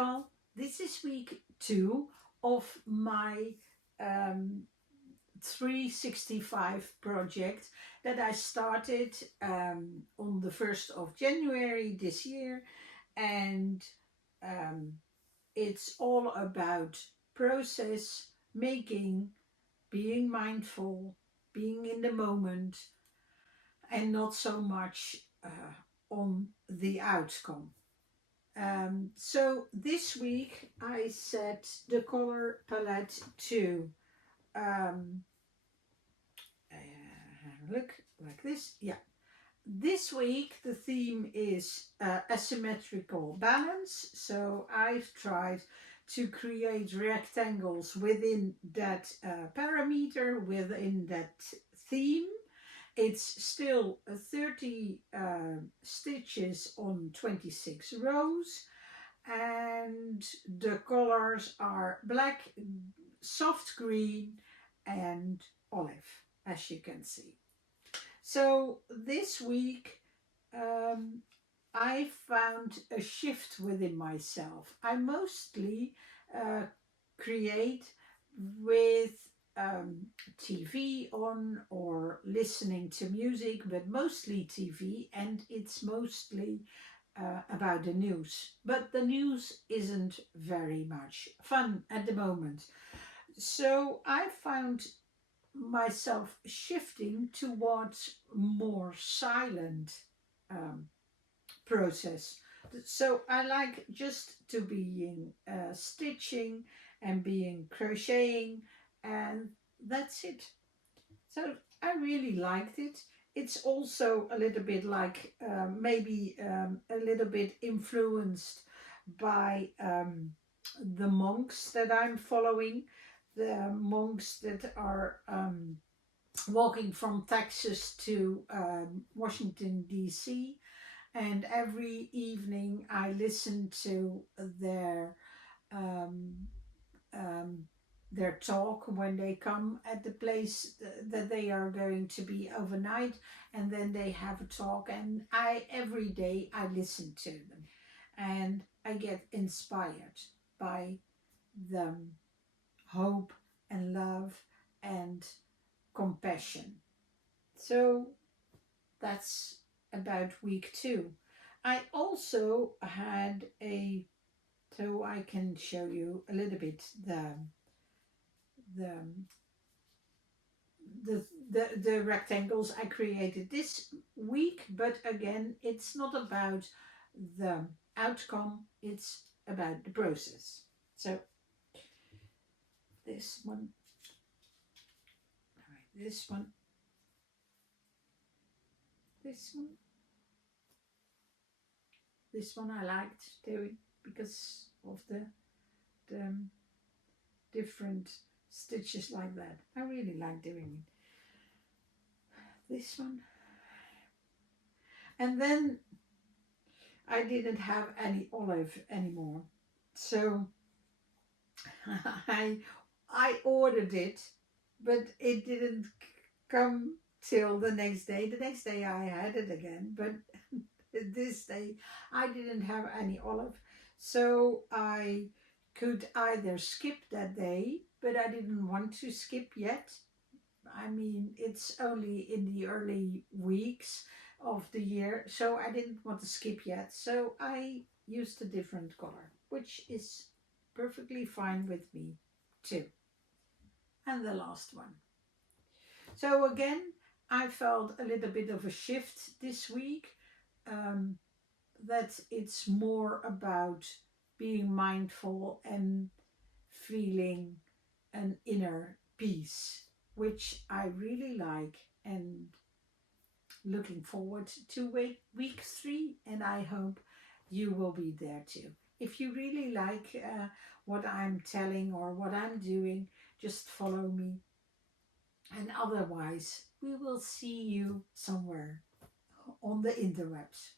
all, this is week 2 of my 365 project that I started on the 1st of January this year, and it's all about process, making, being mindful, being in the moment, and not so much on the outcome. So this week I set the color palette to um, look like this. Yeah. This week the theme is asymmetrical balance. So I've tried to create rectangles within that parameter, within that theme. It's still 30 stitches on 26 rows, and the colors are black, soft green and olive, as you can see. So this week I found a shift within myself. I mostly create with TV on or listening to music, but mostly TV, and it's mostly about the news. But the news isn't very much fun at the moment. So I found myself shifting towards more silent process. So I like just to being stitching and being crocheting, and that's it. So I really liked it. It's also a little bit like maybe a little bit influenced by the monks that I'm following, the monks that are walking from Texas to Washington, D.C. And every evening I listen to um, um, their talk when they come at the place that they are going to be overnight, and then they have a talk, and every day I listen to them and I get inspired by the hope and love and compassion. So that's about week 2. I also had so I can show you a little bit the the rectangles I created this week, but again, it's not about the outcome, it's about the process. So this one, this one, this one, this one I liked doing because of the different stitches like that. I really like doing it. This one. And then I didn't have any olive anymore. So I ordered it, but it didn't come till the next day. The next day I had it again, but this day I didn't have any olive. So I could either skip that day, but I didn't want to skip yet. I mean, it's only in the early weeks of the year, so I didn't want to skip yet. So I used a different color, which is perfectly fine with me too. And the last one. So again, I felt a little bit of a shift this week, that it's more about being mindful and feeling an inner peace, which I really like, and looking forward to week 3, and I hope you will be there too. If you really like what I'm telling or what I'm doing, just follow me, and otherwise we will see you somewhere on the interwebs.